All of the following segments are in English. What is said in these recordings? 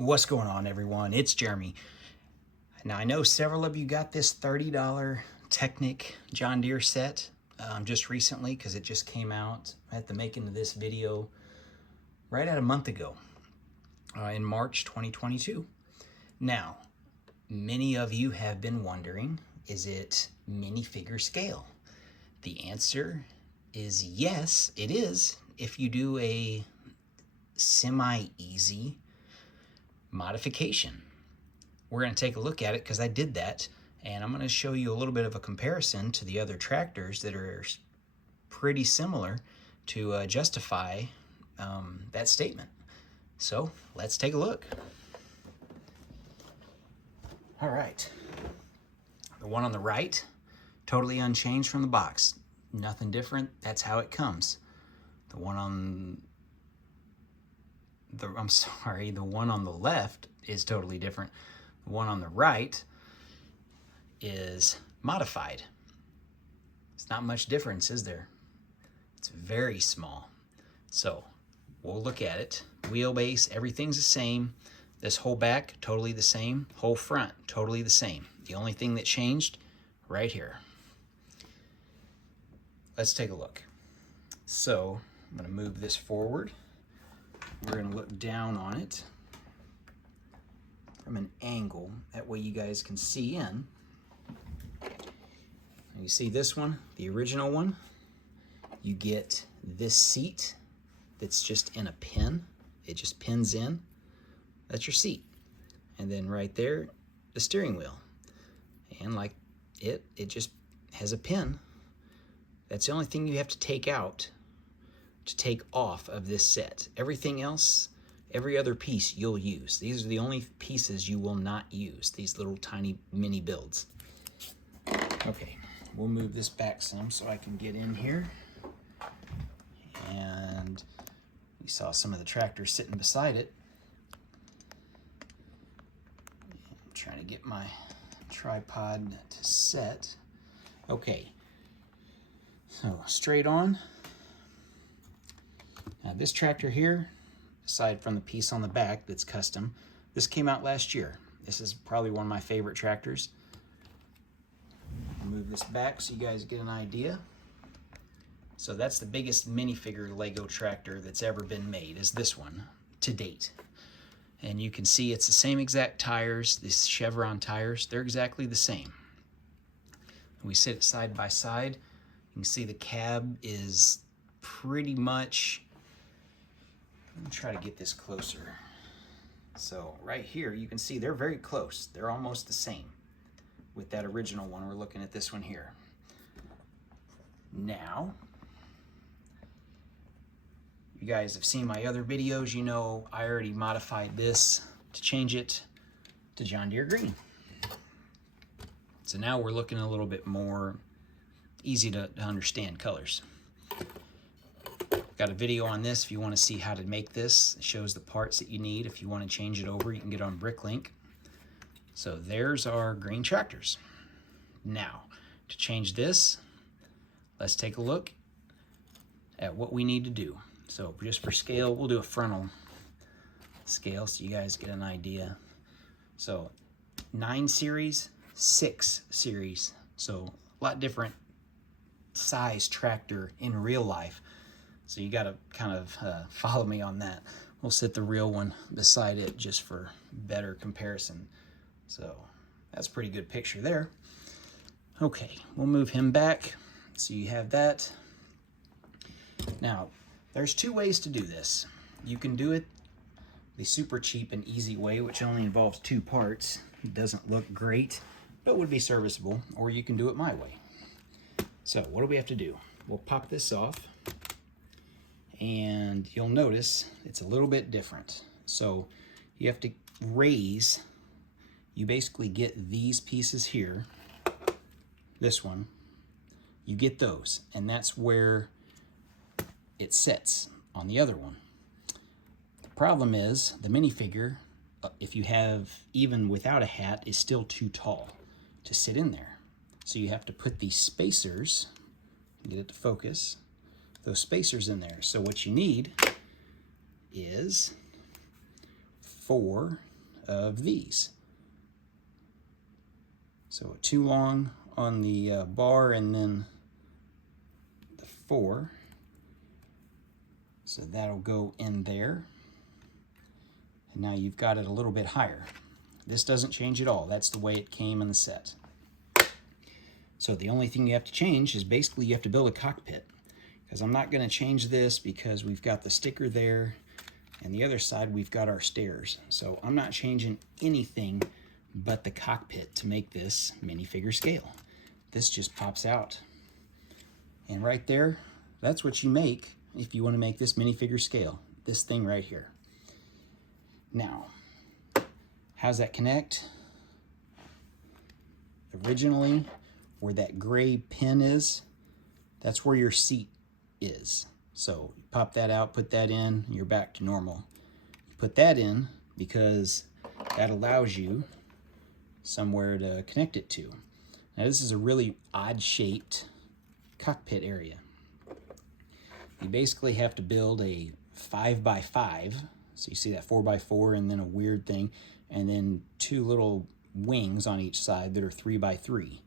What's going on, everyone? It's Jeremy. Now, I know several of you got this $30 Technic John Deere set just recently because it just came out at the making of this video right at a month ago in March 2022. Now, many of you have been wondering, is it minifigure scale? The answer is yes, it is, if you do a semi-easy modification. We're going to take a look at it because I did that, and I'm going to show you a little bit of a comparison to the other tractors that are pretty similar to justify that statement. So let's take a look. All right, the one on the right, totally unchanged from the box, nothing different. That's how it comes. The one on the one on the left is totally different. The one on the right is modified. It's not much difference, is there? It's very small. So we'll look at it. Wheelbase, everything's the same. This whole back, totally the same. Whole front, totally the same. The only thing that changed, right here. Let's take a look. So I'm going to move this forward. We're going to look down on it from an angle. That way you guys can see in. You see this one, the original one, you get this seat that's just in a pin. It just pins in. That's your seat. And then right there, the steering wheel. And like it just has a pin. That's the only thing you have to take out to take off of this set. Everything else, every other piece you'll use. These are the only pieces you will not use, these little tiny mini builds. Okay, we'll move this back some so I can get in here. And we saw some of the tractors sitting beside it. I'm trying to get my tripod to set. Okay, so straight on. Now this tractor here, aside from the piece on the back that's custom, this came out last year. This is probably one of my favorite tractors. I'll move this back so you guys get an idea. So that's the biggest minifigure Lego tractor that's ever been made, is this one to date. And you can see it's the same exact tires, these Chevron tires, they're exactly the same. We sit it side by side. You can see the cab is pretty much, let me try to get this closer. So right here, you can see they're very close. They're almost the same with that original one. We're looking at this one here. Now, you guys have seen my other videos. You know I already modified this to change it to John Deere green. So now we're looking a little bit more easy to understand colors. Got a video on this if you want to see how to make this. It shows the parts that you need. If you want to change it over, you can get on BrickLink. So there's our green tractors. Now, to change this, let's take a look at what we need to do. So just for scale, we'll do a frontal scale so you guys get an idea. So 9 series, 6 series. So a lot different size tractor in real life. So you got to kind of follow me on that. We'll set the real one beside it just for better comparison. So that's a pretty good picture there. Okay, we'll move him back so you have that. Now, there's 2 ways to do this. You can do it the super cheap and easy way, which only involves 2 parts. It doesn't look great, but would be serviceable, or you can do it my way. So what do we have to do? We'll pop this off. And you'll notice it's a little bit different. So you have to raise, you basically get these pieces here, this one, you get those, and that's where it sits on the other one. The problem is the minifigure, if you have, even without a hat, is still too tall to sit in there. So you have to put these spacers, get it to focus, those spacers in there. So what you need is 4 of these. So 2 long on the bar and then the 4. So that'll go in there. And now you've got it a little bit higher. This doesn't change at all. That's the way it came in the set. So the only thing you have to change is basically you have to build a cockpit. Because I'm not going to change this because we've got the sticker there, and the other side we've got our stairs. So I'm not changing anything but the cockpit to make this minifigure scale. This just pops out. And right there, that's what you make if you want to make this minifigure scale. This thing right here. Now, how's that connect? Originally, where that gray pin is, that's where your seat is. So you pop that out, put that in, you're back to normal. You put that in because that allows you somewhere to connect it to. Now this is a really odd shaped cockpit area. You basically have to build a 5x5. So you see that 4x4 and then a weird thing, and then 2 little wings on each side that are 3x3.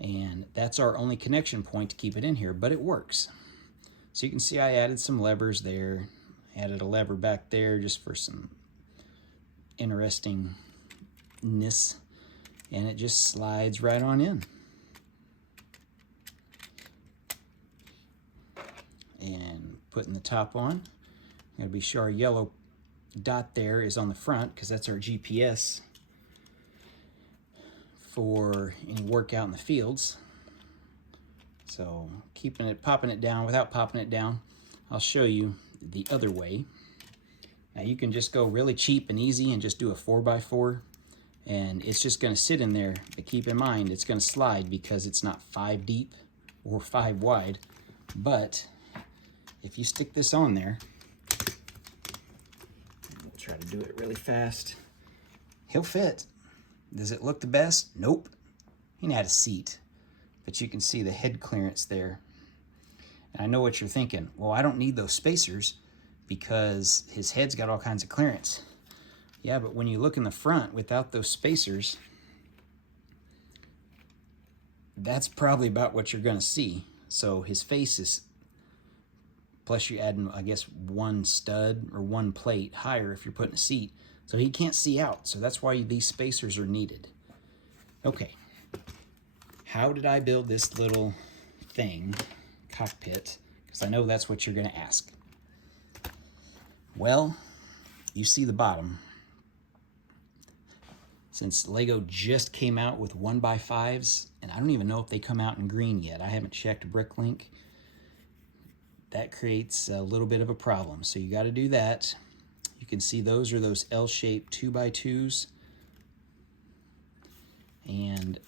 And that's our only connection point to keep it in here, but it works. So you can see I added some levers there, added a lever back there just for some interestingness, and it just slides right on in. And putting the top on, gotta be sure our yellow dot there is on the front because that's our GPS for any work out in the fields. So keeping it, popping it down without popping it down. I'll show you the other way. Now you can just go really cheap and easy and just do a 4x4, and it's just going to sit in there. But keep in mind it's going to slide because it's not 5 deep or 5 wide. But if you stick this on there, we'll try to do it really fast. He'll fit. Does it look the best? Nope. He had a seat, but you can see the head clearance there. And I know what you're thinking. Well, I don't need those spacers because his head's got all kinds of clearance. Yeah, but when you look in the front without those spacers, that's probably about what you're going to see. So his face is, plus you add, I guess, 1 stud or 1 plate higher if you're putting a seat. So he can't see out. So that's why these spacers are needed. Okay. How did I build this little thing, cockpit? Because I know that's what you're going to ask. Well, you see the bottom. Since Lego just came out with 1x5s, and I don't even know if they come out in green yet. I haven't checked Bricklink. That creates a little bit of a problem. So you got to do that. You can see those are those L-shaped 2x2s. And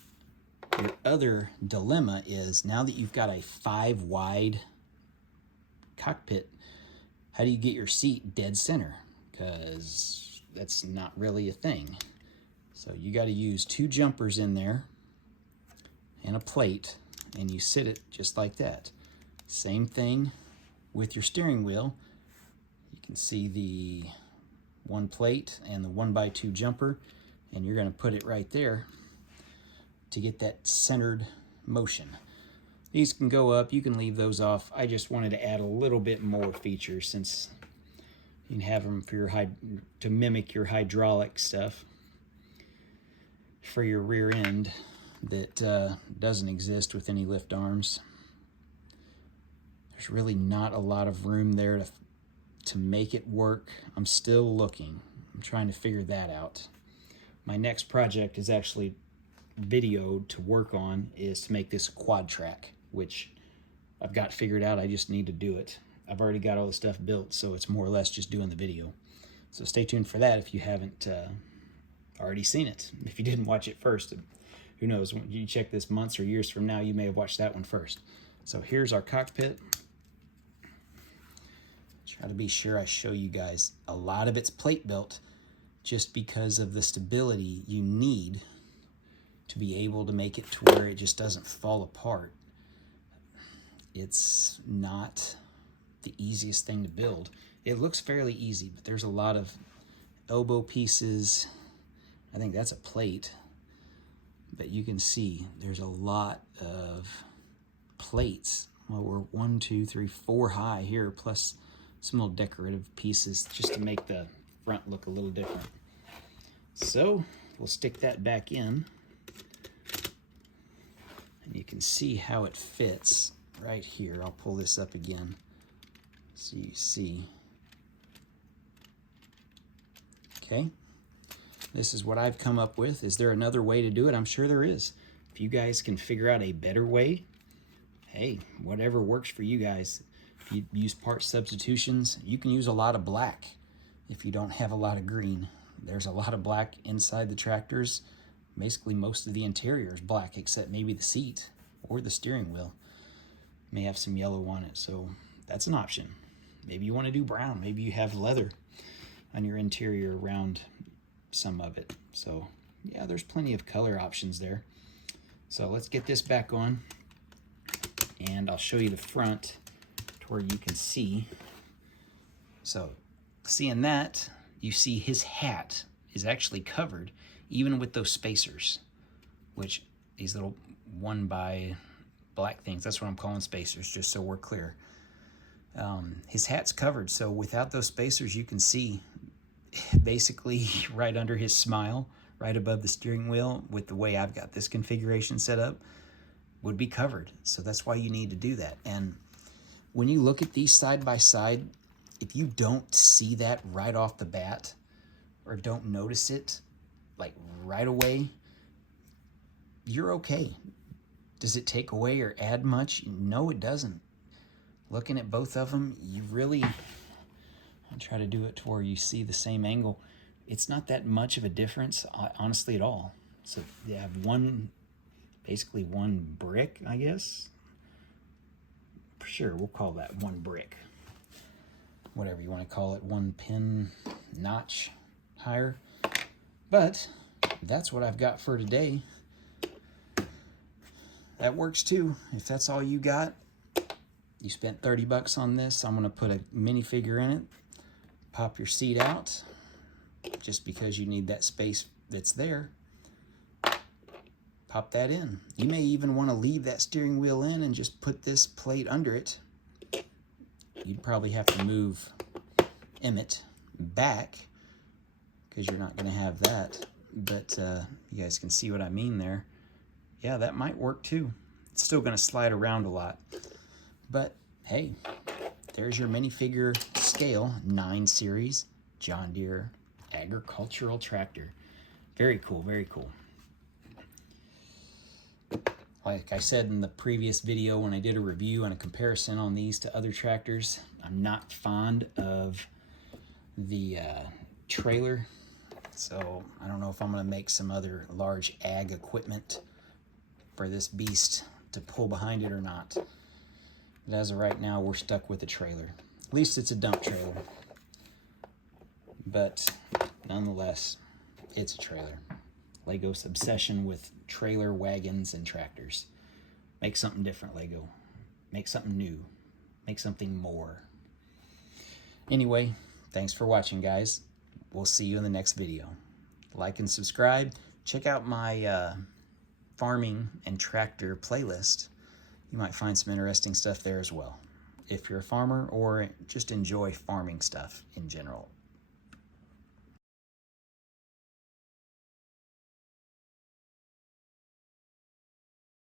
your other dilemma is now that you've got a 5 wide cockpit, how do you get your seat dead center? Because that's not really a thing. So you got to use 2 jumpers in there and a plate, and you sit it just like that. Same thing with your steering wheel. You can see the 1 plate and the 1x2 jumper, and you're going to put it right there to get that centered motion. These can go up, you can leave those off. I just wanted to add a little bit more features since you can have them for your to mimic your hydraulic stuff for your rear end that doesn't exist with any lift arms. There's really not a lot of room there to make it work. I'm still looking. I'm trying to figure that out. My next project is actually videoed to work on, is to make this a quad track, which I've got figured out. I just need to do it. I've already got all the stuff built, so it's more or less just doing the video. So stay tuned for that if you haven't already seen it. If you didn't watch it first, who knows, when you check this months or years from now, you may have watched that one first. So here's our cockpit. Try to be sure I show you guys. A lot of it's plate built just because of the stability you need to be able to make it to where it just doesn't fall apart. It's not the easiest thing to build. It looks fairly easy, but there's a lot of elbow pieces. I think that's a plate. But you can see there's a lot of plates. Well, we're 1, 2, 3, 4 high here, plus some little decorative pieces just to make the front look a little different. So we'll stick that back in. And you can see how it fits right here. I'll pull this up again so you see. Okay, this is what I've come up with. Is there another way to do it? I'm sure there is. If you guys can figure out a better way, hey, whatever works for you guys. If you use part substitutions, you can use a lot of black if you don't have a lot of green. There's a lot of black inside the tractors. Basically, most of the interior is black, except maybe the seat or the steering wheel may have some yellow on it. So that's an option. Maybe you want to do brown. Maybe you have leather on your interior around some of it. So yeah, there's plenty of color options there. So let's get this back on, and I'll show you the front to where you can see. So seeing that, you see his hat is actually covered even with those spacers, which these little 1 by black things, that's what I'm calling spacers, just so we're clear. His hat's covered, so without those spacers, you can see basically right under his smile, right above the steering wheel, with the way I've got this configuration set up, would be covered. So that's why you need to do that. And when you look at these side by side, if you don't see that right off the bat, or don't notice it like right away, you're okay. Does it take away or add much? No, it doesn't. Looking at both of them, you really, I'll try to do it to where you see the same angle. It's not that much of a difference, honestly, at all. So you have basically one brick, I guess. Sure, we'll call that one brick. Whatever you want to call it, 1 pin notch higher. But that's what I've got for today. That works too. If that's all you got, you spent 30 bucks on this. I'm gonna put a minifigure in it. Pop your seat out, just because you need that space that's there. Pop that in. You may even want to leave that steering wheel in and just put this plate under it. You'd probably have to move Emmett back, because you're not going to have that. But you guys can see what I mean there. Yeah, that might work too. It's still going to slide around a lot. But hey, there's your minifigure scale 9 series John Deere agricultural tractor. Very cool, very cool. Like I said in the previous video when I did a review and a comparison on these to other tractors, I'm not fond of the trailer. So I don't know if I'm going to make some other large ag equipment for this beast to pull behind it or not. But as of right now, we're stuck with a trailer. At least it's a dump trailer. But nonetheless, it's a trailer. Lego's obsession with trailer, wagons, and tractors. Make something different, Lego. Make something new. Make something more. Anyway, thanks for watching, guys. We'll see you in the next video. Like and subscribe. Check out my farming and tractor playlist. You might find some interesting stuff there as well. If you're a farmer or just enjoy farming stuff in general.